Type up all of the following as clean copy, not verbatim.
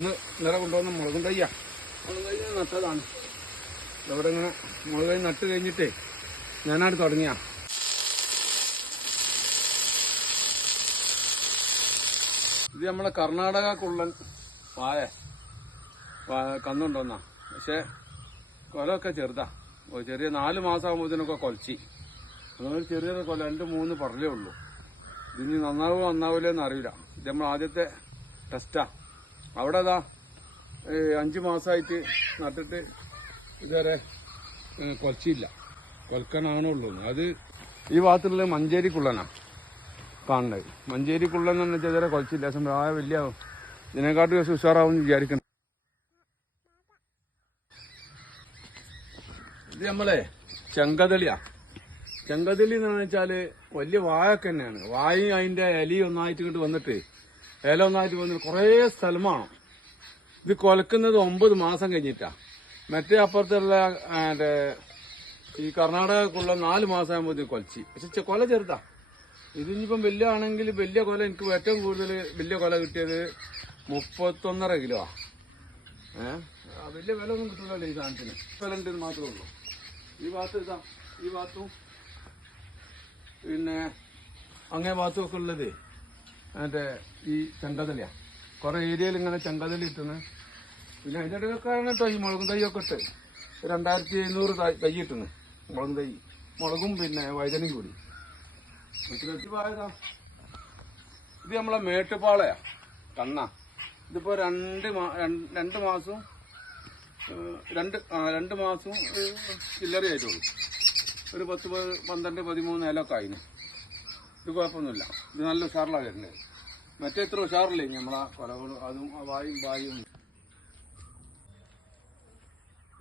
ഇന്നലെ കൊണ്ടുവന്ന മുളകും തയ്യാ. മുളക് തൈ നട്ടതാണ്. ഇവിടെ ഇങ്ങനെ മുളക് തൈ നട്ട് കഴിഞ്ഞിട്ടേ ഞാനാണ് തുടങ്ങിയ. ഇത് നമ്മളെ കർണാടക കുള്ളൻ വായ കന്നുണ്ടോന്നാ. പക്ഷെ കൊലമൊക്കെ ചെറുതാ. ചെറിയ 4 മാസമാകുമ്പോഴത്തേനൊക്കെ കൊലച്ചി. അങ്ങനെ ചെറിയ കൊല 2-3 പറലേ ഉള്ളൂ. ഇതിന് നന്നാവില്ലെന്ന് അറിയില്ല. ഇത് നമ്മൾ ആദ്യത്തെ ടെസ്റ്റാ. അവിടെ അതാ 5 മാസമായിട്ട് നട്ടിട്ട് ഇതുവരെ കൊലച്ചില്ല. കൊലക്കാനാണുള്ളൂ. അത് ഈ ഭാഗത്തുള്ള മഞ്ചേരി കുള്ളനാ കാണുന്നത്. മഞ്ചേരി കുള്ളൻ എന്ന് വെച്ചാൽ ഇതുവരെ കൊലച്ചില്ല. വലിയ ഇതിനെക്കാട്ടും ദിവസം ഉഷാറാവും വിചാരിക്കണം. ഇത് നമ്മളെ ചെങ്കതളിയാ. ചെങ്കതളി എന്ന് വെച്ചാല് വലിയ വായൊക്കെ തന്നെയാണ്. വായും അതിന്റെ ഇലയും ഒന്നായിട്ട് ഇങ്ങോട്ട് വന്നിട്ട് ഇല ഒന്നായിട്ട് വന്നിട്ട് കുറേ സ്ഥലമാണ്. ഇത് കൊലക്കുന്നത് 9 മാസം കഴിഞ്ഞിട്ടാ. മറ്റേ അപ്പുറത്തുള്ള ഈ കർണാടകക്കുള്ള 4 മാസമാകുമ്പോൾ കൊലച്ചി. പക്ഷെ കൊല ചെറുതാ. ഇതിനിപ്പം വലിയ ആണെങ്കിൽ വലിയ കൊല എനിക്ക് ഏറ്റവും കൂടുതൽ വലിയ കൊല കിട്ടിയത് 31.5 കിലോ. വലിയ വില ഒന്നും കിട്ടില്ലല്ലോ ഈ സാധനത്തിന്. വില ഉണ്ടെന്ന് മാത്രമേ ഉള്ളൂ. ഈ ഭാഗത്ത് ഇതാ, ഈ ഭാഗത്തും പിന്നെ അങ്ങേ ഭാഗത്തും ഒക്കെ ഉള്ളത് മറ്റേ ഈ ചെങ്കതലിയാ. കുറെ ഏരിയയിൽ ഇങ്ങനെ ചെങ്കതലി ഇട്ടുന്നു. പിന്നെ അതിൻ്റെ ഇടയ്ക്കൊക്കെയാണ് കേട്ടോ ഈ മുളകും തൈയൊക്കെ ഇട്ട് 2700 തൈ ഇട്ടുന്നു. മുളകും തൈ, മുളകും പിന്നെ വഴുതനയും കൂടി. ഇത് നമ്മളെ മേട്ടുപാളയാ കണ്ണ. ഇതിപ്പോ 2 മാസവും 2 മാസവും ചില്ലറയായിട്ടുള്ളൂ. ഒരു 10, 12, 13 ഇലൊക്കെ ആയിന്. ഇത് കുഴപ്പമൊന്നുമില്ല. ഇത് നല്ല ഉഷാറിലാണ് വരുന്നത്. മറ്റേ ഇത്ര ഉഷാറില്ലേ നമ്മളാ കൊലകളും അതും വായും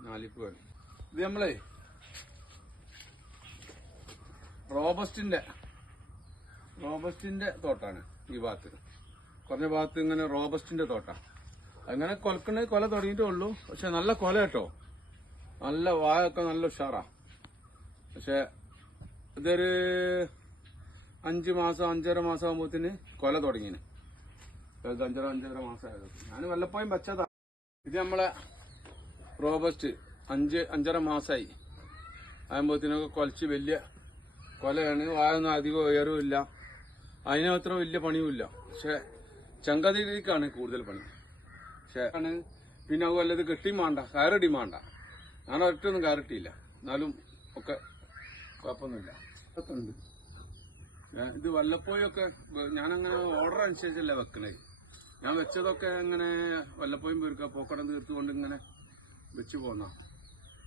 നാലിപ്പ് വേണം. ഇത് നമ്മളെ റോബസ്റ്റിന്റെ തോട്ടാണ് ഈ ഭാഗത്ത്. കുറഞ്ഞ ഭാഗത്ത് ഇങ്ങനെ റോബസ്റ്റിന്റെ തോട്ടാ. അങ്ങനെ കൊല തുടങ്ങിയിട്ടേ ഉള്ളൂ. പക്ഷെ നല്ല കൊല കേട്ടോ. നല്ല വായൊക്കെ നല്ല ഉഷാറാ. പക്ഷെ ഇതൊരു 5 മാസം 5.5 മാസം ആകുമ്പോഴത്തേന് കൊല തുടങ്ങിന്. 5.5 മാസമായത് ഞാൻ വല്ലപ്പോഴും വെച്ചതാ. ഇത് നമ്മളെ റോബസ്റ്റ് 5.5 മാസമായി ആകുമ്പോഴത്തേനൊക്കെ കൊലച്ച് വലിയ കൊലയാണ്. വായൊന്നും അധികം ഉയരവില്ല. അതിനത്ര വലിയ പണിയുമില്ല. പക്ഷെ ചെങ്കതിരിക്കാണ് കൂടുതൽ പണി. പക്ഷെ പിന്നെ അതുപോലെ ഇത് കെട്ടിയും വേണ്ട, കയറിടിയും വേണ്ട. ഞാൻ ഒറ്റൊന്നും കയറിട്ടില്ല. എന്നാലും ഒക്കെ കുഴപ്പമൊന്നുമില്ല. ഇത് വല്ലപ്പോഴൊക്കെ ഞാനങ്ങനെ ഓർഡർ അനുസരിച്ചല്ല വെക്കണേ. ഞാൻ വെച്ചതൊക്കെ അങ്ങനെ വല്ലപ്പോഴും പേർക്ക പോക്കടം തീർത്തുകൊണ്ട് ഇങ്ങനെ വെച്ച് പോന്ന.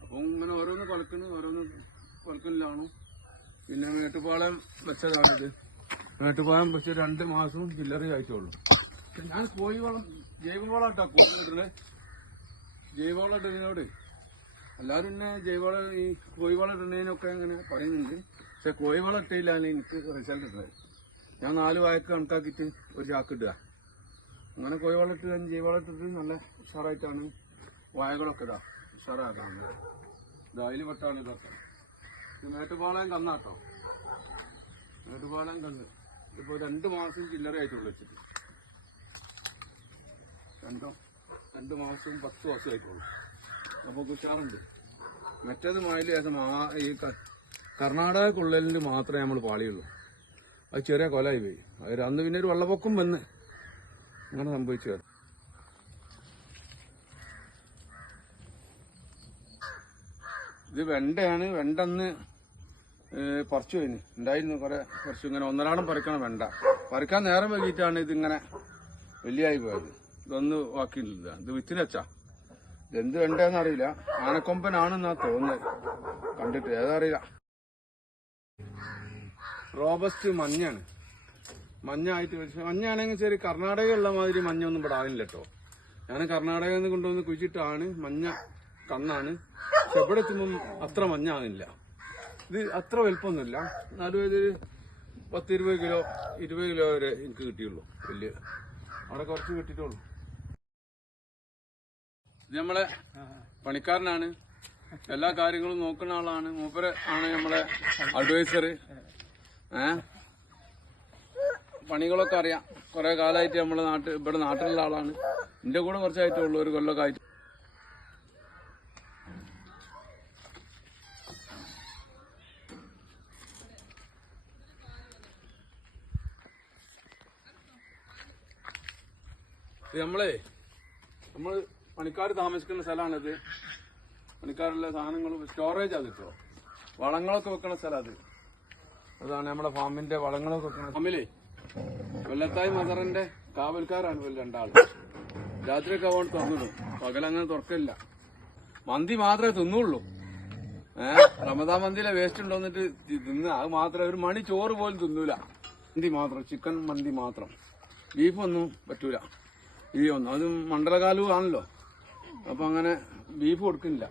അപ്പം ഇങ്ങനെ ഓരോന്ന് കൊലക്കണില്ലാണു. പിന്നെ മേട്ടുപാളയം വെച്ചതാണിത്. മേട്ടുപാളയം വെച്ച് 2 മാസവും ചില്ലറ ആയിട്ടുള്ളൂ. ഞാൻ ജൈവവളം ഇട്ടാ കൂടുതലിട്ടേ. ജൈവവളം ഇടുന്നതിനോട് എല്ലാവരും പിന്നെ ഈ കോഴിവളം ഇടുന്നതിനൊക്കെ അങ്ങനെ പറയുന്നുണ്ട്. പക്ഷെ കോഴിവളം ഇട്ടില്ലാണ് എനിക്ക് റിസൾട്ട് ഇട്ടത്. ഞാൻ 4 വായക്ക് കണക്കാക്കിയിട്ട് ഒരു ചാക്ക് ഇടുക. അങ്ങനെ കോഴിവളം ഇട്ട് ജൈവവളം ഇട്ടിട്ട് നല്ല ഉഷാറായിട്ടാണ് വായകളൊക്കെ ഉഷാറാക്കുന്നത്. അതിൽ പെട്ടാണ് ഇതൊക്കെ. ഇത് മേട്ടുപാളയം കന്നാട്ടോ. മേട്ടുപാളയം കന്ന് ഇപ്പോൾ 2 മാസം ചില്ലറയായിട്ടുള്ളൂ വെച്ചിട്ട്. 2 മാസവും 10 മാസമായിട്ടുള്ളൂ. അപ്പോൾ ഉഷാറുണ്ട്. മറ്റേത് മഴയിൽ ഈ കർണാടക കുള്ളലിന് മാത്രമേ നമ്മൾ പാളിയുള്ളൂ. അത് ചെറിയ കൊലയായി പോയി. അത് അന്ന് പിന്നെ ഒരു വെള്ളപ്പൊക്കം വന്ന് അങ്ങനെ സംഭവിച്ചു. ഇത് വെണ്ടയാണ്. വെണ്ടന്ന് പറിച്ചു കഴിഞ്ഞു ഉണ്ടായിരുന്നു. കുറച്ച് ഇങ്ങനെ ഒന്നരാടം പറിക്കണം വെണ്ട. പറിക്കാൻ നേരം വൈകിട്ടാണ് ഇതിങ്ങനെ വലിയായി പോയത്. ഇതൊന്ന് ബാക്കിയില്ല. ഇത് വിത്തിന് വെച്ചാ. ഇതെന്ത് വെണ്ടയെന്ന് അറിയില്ല. ആനക്കൊമ്പനാണെന്നാ തോന്നുന്നത് കണ്ടിട്ട്. ഏതറിയില്ല. റോബസ്റ്റ് മഞ്ഞാണ്. മഞ്ഞായിട്ട്. പക്ഷെ മഞ്ഞാണെങ്കിൽ ശരി കർണാടകയുള്ള മാതിരി മഞ്ഞൊന്നും ഇവിടെ ആകില്ല കേട്ടോ. ഞാൻ കർണാടകയിൽ നിന്ന് കൊണ്ടുവന്ന് കുഴിച്ചിട്ടാണ്. മഞ്ഞ കണ്ണാണ്. പക്ഷെ ഇവിടെ എത്തുമ്പം അത്ര മഞ്ഞാകില്ല. ഇത് അത്ര വലുപ്പമൊന്നുമില്ല. എന്നാലും ഇത് 10-20 കിലോ 20 കിലോ വരെ എനിക്ക് കിട്ടിയുള്ളൂ. വലിയ അവിടെ കുറച്ച് കിട്ടിയിട്ടുള്ളൂ. ഇത് നമ്മളെ പണിക്കാരനാണ്. എല്ലാ കാര്യങ്ങളും നോക്കുന്ന ആളാണ്. മൂപ്പര് ആണ് നമ്മളെ അഡ്വൈസർ. പണികളൊക്കെ അറിയാം. കുറെ കാലമായിട്ട് നമ്മളെ ഇവിടെ നാട്ടിലുള്ള ആളാണ്. എന്റെ കൂടെ കുറച്ചായിട്ടേ ഉള്ളൂ, ഒരു കൊല്ലമൊക്കെ ആയിട്ട്. നമ്മള് പണിക്കാർ താമസിക്കുന്ന സ്ഥലമാണിത്. പണിക്കാരുള്ള സാധനങ്ങളും സ്റ്റോറേജ് അത് കിട്ടുമോ, വളങ്ങളൊക്കെ വെക്കണ സ്ഥലം അത്. അതാണ് നമ്മുടെ ഫാമിന്റെ വളങ്ങളൊക്കെ വെക്കണ ഫാമിലേ. വെള്ളത്തായി മദറിന്റെ കാവൽക്കാരാണ് ഇവർ രണ്ടാൾ. രാത്രിയൊക്കെ അവൻ തുറന്നിടും, പകലങ്ങനെ തുറക്കില്ല. മന്തി മാത്രമേ തിന്നുള്ളൂ. റമദാൻ മന്തിയിലെ വേസ്റ്റ് ഉണ്ടോന്നിട്ട് തിന്ന്, അത് മാത്രമേ, ഒരു മണി ചോറ് പോലും തിന്നൂല. മന്തി മാത്രം, ചിക്കൻ മന്തി മാത്രം. ബീഫൊന്നും പറ്റൂല. ഈ ഒന്നും അത് മണ്ഡലകാലവും ആണല്ലോ, അപ്പൊ അങ്ങനെ ബീഫ് കൊടുക്കുന്നില്ല.